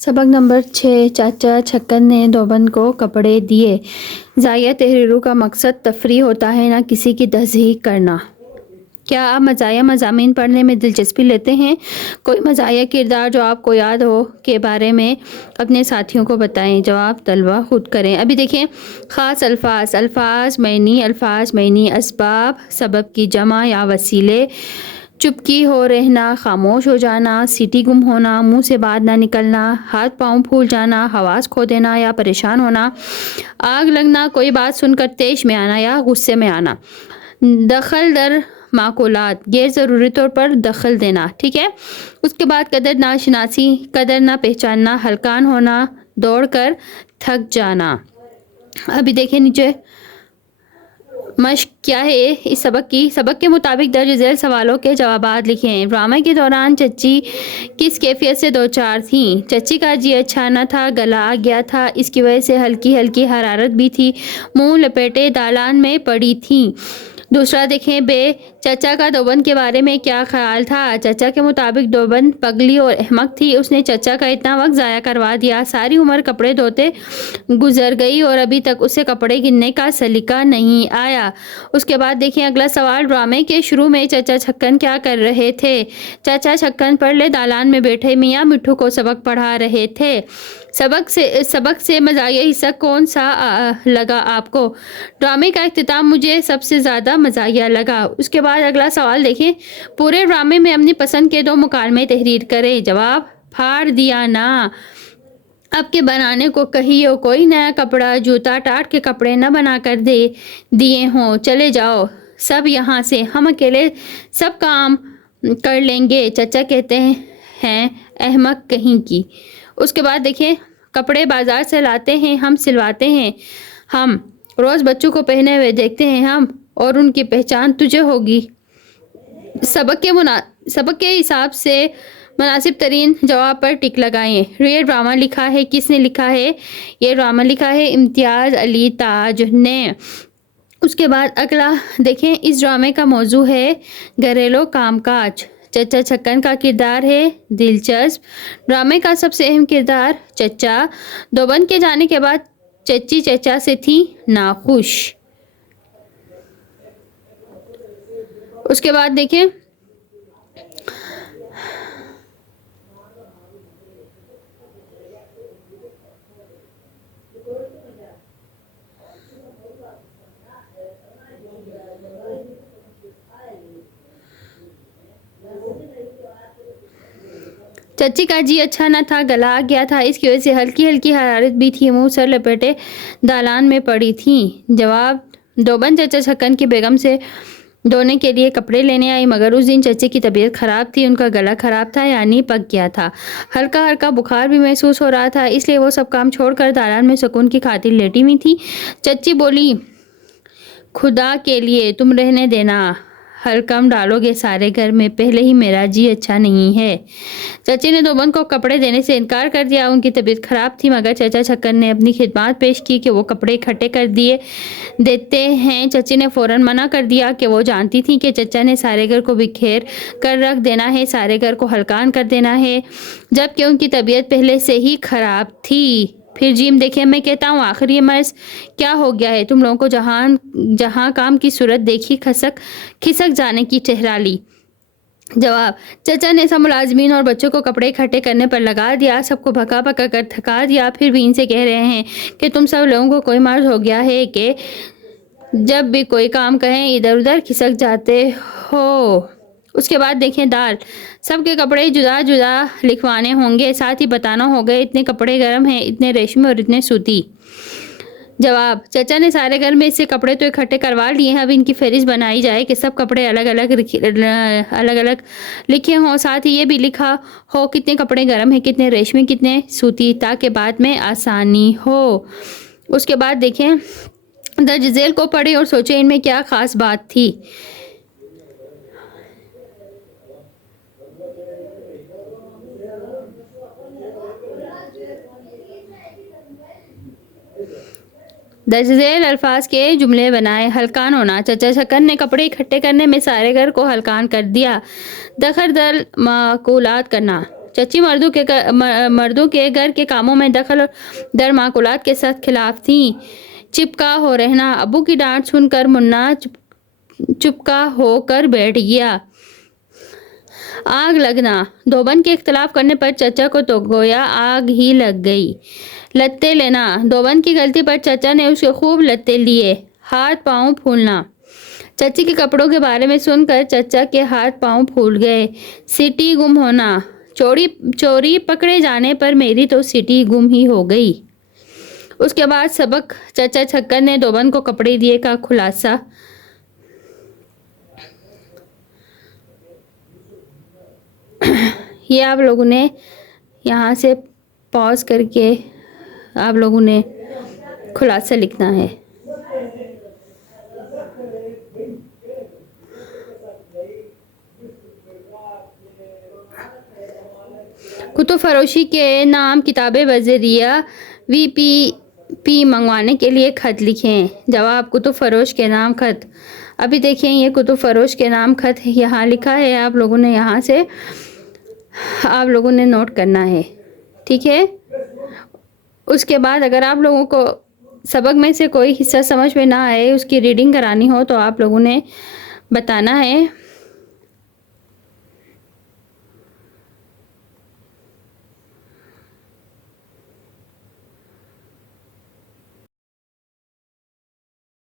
सबक नंबर 6। चाचा छक्कन ने धोबन को कपड़े दिए। ज़ाहिया तहरीरों का मकसद तफरी होता है, ना किसी की तज़हीक करना। क्या आप मज़ाहिया मज़ामीन पढ़ने में दिलचस्पी लेते हैं? कोई मज़ाहिया किरदार जो आपको याद हो के बारे में अपने साथियों को बताएं। जवाब तलबा खुद करें। अभी देखें, ख़ास अल्फाज, अल्फाज मैनी, असबाब, सबब की जमा या वसीले, चुपकी हो रहना, खामोश हो जाना, सीटी गुम होना, मुंह से बात ना निकलना, हाथ पाँव फूल जाना, हवास खो देना या परेशान होना, आग लगना, कोई बात सुनकर तेज में आना या गुस्से में आना, दखल दर माकूलात, गैर ज़रूरी तौर पर दखल देना। ठीक है। उसके बाद कदर नाशनासी, कदर ना पहचानना, हलकान होना, दौड़ कर थक जाना। अभी देखें नीचे मश्क क्या है इस सबक के मुताबिक दर्ज झेल सवालों के जवाबात लिखें। ड्रामा के दौरान चच्ची किस कैफियत से दो चार थीं? चच्ची का जी अच्छा न था, गला आ गया था, इसकी वजह से हल्की हल्की हरारत भी थी, मुंह लपेटे दालान में पड़ी थीं। दूसरा देखें, चचा का दोबन के बारे में क्या ख्याल था? चचा के मुताबिक दोबन पगली और अहमक थी, उसने चचा का इतना वक्त ज़ाया करवा दिया, सारी उम्र कपड़े धोते गुजर गई और अभी तक उसे कपड़े गिनने का सलीका नहीं आया। उसके बाद देखें अगला सवाल, ड्रामे के शुरू में चाचा छक्कन क्या कर रहे थे? चाचा छक्कन पढ़ले दालान में बैठे मियाँ मिट्ठू को सबक पढ़ा रहे थे। सबक से मज़ाहिया हिस्सा कौन सा लगा आपको? ड्रामे का इख्तिताम मुझे सबसे ज़्यादा मज़ाहिया लगा। उसके बाद अगला सवाल देखें, पूरे ड्रामे में अपनी पसंद के 2 मुकालमे तहरीर करें। जवाब, फाड़ दिया ना, अब के बनाने को कहियो, कोई नया कपड़ा जूता टाट के कपड़े न बना कर दिए हों, चले जाओ सब यहाँ से, हम अकेले सब काम कर लेंगे। चचा कहते हैं अहमक कहीं की। उसके बाद देखिए, कपड़े बाजार से लाते हैं हम, सिलवाते हैं हम, रोज़ बच्चों को पहने हुए देखते हैं हम, और उनकी पहचान तुझे होगी। सबक के हिसाब से मुनासिब तरीन जवाब पर टिक लगाएं। ये ड्रामा लिखा है किसने लिखा है? ये ड्रामा लिखा है इम्तियाज़ अली ताज ने। उसके बाद अगला देखें, इस ड्रामे का मौजू है घरेलू कामकाज। चचा छक्कन का किरदार है दिलचस्प। ड्रामे का सबसे अहम किरदार चचा। दोबन के जाने के बाद चच्ची चचा से थी नाखुश। उसके बाद देखें, चच्ची का जी अच्छा न था, गला आ गया था, इसकी वजह से हल्की हल्की हरारत भी थी, मुंह सर लपेटे दालान में पड़ी थी। जवाब, दोबन चचा छक्कन की बेगम से धोने के लिए कपड़े लेने आई, मगर उस दिन चचे की तबीयत ख़राब थी, उनका गला ख़राब था यानी पक गया था, हल्का हल्का बुखार भी महसूस हो रहा था, इसलिए वो सब काम छोड़कर दालान में सुकून की खातिर लेटी हुई थी। चच्ची बोली, खुदा के लिए तुम रहने देना, हरकम डालोगे सारे घर में, पहले ही मेरा जी अच्छा नहीं है। चाची ने दोबन को कपड़े देने से इनकार कर दिया, उनकी तबीयत खराब थी, मगर चाचा छक्कन ने अपनी खिदमत पेश की कि वो कपड़े इकट्ठे कर देते हैं। चाची ने फ़ौरन मना कर दिया कि वो जानती थी कि चचा ने सारे घर को बिखेर कर रख देना है, सारे घर को हल्कान कर देना है, जबकि उनकी तबीयत पहले से ही खराब थी। फिर जीम देखे, मैं कहता हूँ आखिर ये मर्ज क्या हो गया है? तुम लोगों को जहाँ काम की सूरत देखी खिसक जाने की ठहरा ली। जवाब, चचा ने सब मुलाजमीन और बच्चों को कपड़े इकट्ठे करने पर लगा दिया, सबको भगा भगा कर थका दिया, फिर भी इनसे कह रहे हैं कि तुम सब लोगों को कोई मर्ज हो गया है कि जब भी कोई काम कहें इधर उधर खिसक जाते हो। उसके बाद देखें दाल, सबके कपड़े जुदा जुदा लिखवाने होंगे, साथ ही बताना होगा इतने कपड़े गर्म हैं, इतने रेशमी और इतने सूती। जवाब, चचा ने सारे घर में इससे कपड़े तो इकट्ठे करवा लिए हैं, अब इनकी फहरिस्त बनाई जाए कि सब कपड़े अलग अलग लिखे हों, साथ ही ये भी लिखा हो कितने कपड़े गर्म हैं, कितने रेशमी, कितने सूती, ताकि बाद में आसानी हो। उसके बाद देखें, दर्ज झेल को पढ़े और सोचें इनमें क्या ख़ास बात थी। दर्ज झेल अल्फाज के जुमले बनाए। हल्कान होना, चचा छक्कन ने कपड़े इकट्ठे करने में सारे घर को हल्कान कर दिया। दखल दर माकूलात करना, चच्ची मर्दों के घर के कामों में दखल दर माकूलात के साथ खिलाफ थी। चिपका हो रहना। अबू की डांट सुनकर मुन्ना चुपका होकर बैठ गया। आग लगना। धोबन के इख्तलाफ करने पर चचा को तो गोया आग ही लग गई। लत्ते लेना। धोबन की गलती पर चचा ने उसके खूब लत्ते लिए। हाथ पांव फूलना। चची के कपड़ों के बारे में सुनकर चचा के हाथ पांव फूल गए। सिटी गुम होना। चोरी पकड़े जाने पर मेरी तो सिटी गुम ही हो गई। उसके बाद सबक चचा छक्कर ने धोबन को कपड़े दिए का खुलासा। ये आप लोगों ने यहाँ से पॉज करके आप लोगों ने खुलासा लिखना है। कुतुब फरोशी के नाम किताबें बजरिया VPP मंगवाने के लिए खत लिखें। जवाब कुतुब फरोश के नाम खत। अभी देखिए ये कुतुब फरोश के नाम खत यहाँ लिखा है। आप लोगों ने यहाँ से आप लोगों ने नोट करना है, ठीक है। उसके बाद अगर आप लोगों को सबक में से कोई हिस्सा समझ में ना आए, उसकी रीडिंग करानी हो तो आप लोगों ने बताना है।